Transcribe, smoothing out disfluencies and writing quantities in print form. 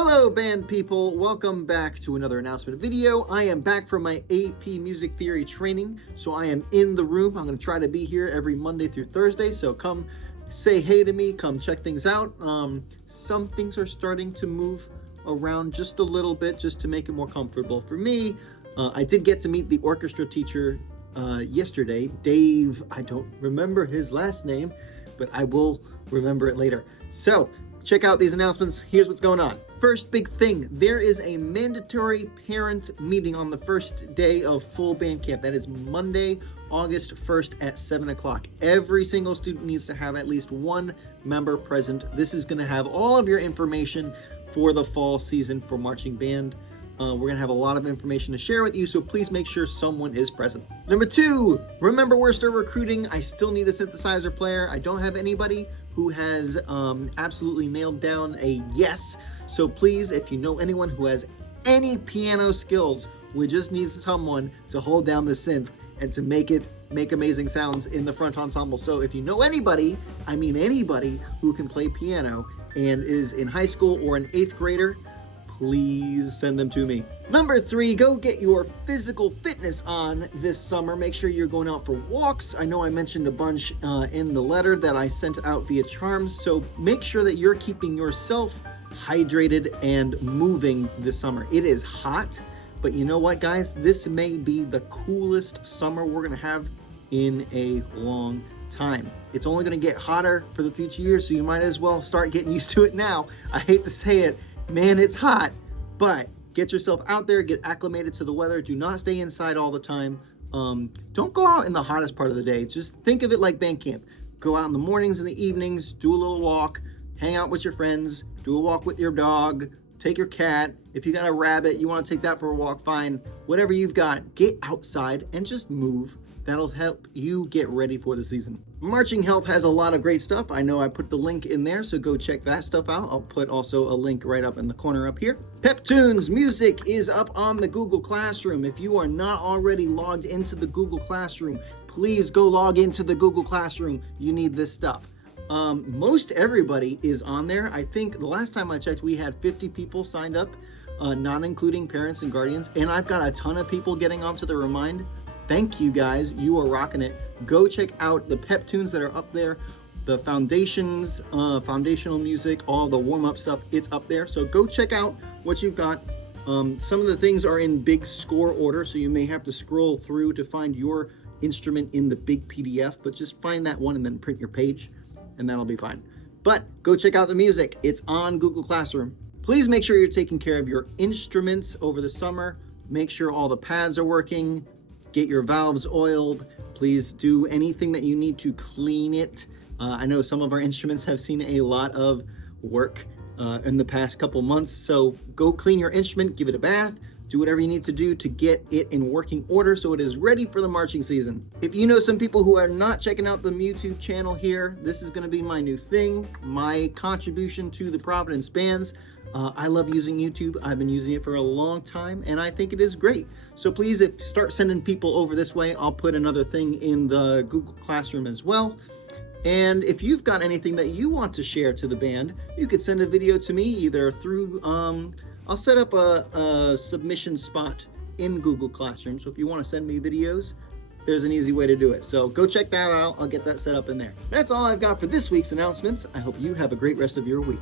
Hello band people, welcome back to another announcement video. I am back from my AP Music Theory training, so I am in the room. I'm going to try to be here every Monday through Thursday, so come say hey to me, come check things out. Some things are starting to move around just a little bit just to make it more comfortable for me. I did get to meet the orchestra teacher yesterday, Dave. I don't remember his last name, but I will remember it later. So check out these announcements. Here's what's going on. First big thing, there is a mandatory parent meeting on the first day of full band camp. That is Monday, August 1st at 7 o'clock. Every single student needs to have at least one member present. This is going to have all of your information for the fall season for marching band. We're going to have a lot of information to share with you, so please make sure someone is present. Number 2, remember we're still recruiting. I still need a synthesizer player. I don't have anybody who has absolutely nailed down a yes. So please, if you know anyone who has any piano skills, we just need someone to hold down the synth and to make amazing sounds in the front ensemble. So if you know anybody, I mean anybody who can play piano and is in high school or an 8th grader, please send them to me. Number 3, go get your physical fitness on this summer. Make sure you're going out for walks. I know I mentioned a bunch in the letter that I sent out via Charms, so make sure that you're keeping yourself hydrated and moving this summer. It is hot, but you know what, guys? This may be the coolest summer we're gonna have in a long time. It's only gonna get hotter for the future years, so you might as well start getting used to it now. I hate to say it, man, it's hot, but get yourself out there, get acclimated to the weather. Do not stay inside all the time. Don't go out in the hottest part of the day. Just think of it like band camp. Go out in the mornings and the evenings, do a little walk, hang out with your friends, do a walk with your dog, take your cat. If you got a rabbit, you want to take that for a walk, fine. Whatever you've got, get outside and just move. That'll help you get ready for the season. Marching Help has a lot of great stuff. I know I put the link in there, so go check that stuff out. I'll put also a link right up in the corner up here. Peptunes music is up on the Google Classroom. If you are not already logged into the Google Classroom, please go log into the Google Classroom. You need this stuff. Most everybody is on there. I think the last time I checked, we had 50 people signed up, not including parents and guardians, and I've got a ton of people getting onto the Remind. Thank you guys, you are rocking it. Go check out the pep tunes that are up there, the foundations, foundational music, all the warm-up stuff, it's up there. So go check out what you've got. Some of the things are in big score order, so you may have to scroll through to find your instrument in the big PDF, but just find that one and then print your page, and that'll be fine. But go check out the music, it's on Google Classroom. Please make sure you're taking care of your instruments over the summer. Make sure all the pads are working. Get your valves oiled. Please do anything that you need to clean it. I know some of our instruments have seen a lot of work in the past couple months, so go clean your instrument, give it a bath, do whatever you need to do to get it in working order so it is ready for the marching season. If you know some people who are not checking out the YouTube channel here, this is gonna be my new thing, my contribution to the Providence bands. I love using YouTube. I've been using it for a long time and I think it is great. So please start sending people over this way. I'll put another thing in the Google Classroom as well. And if you've got anything that you want to share to the band, you could send a video to me either through, I'll set up a submission spot in Google Classroom. So if you want to send me videos, there's an easy way to do it. So go check that out. I'll get that set up in there. That's all I've got for this week's announcements. I hope you have a great rest of your week.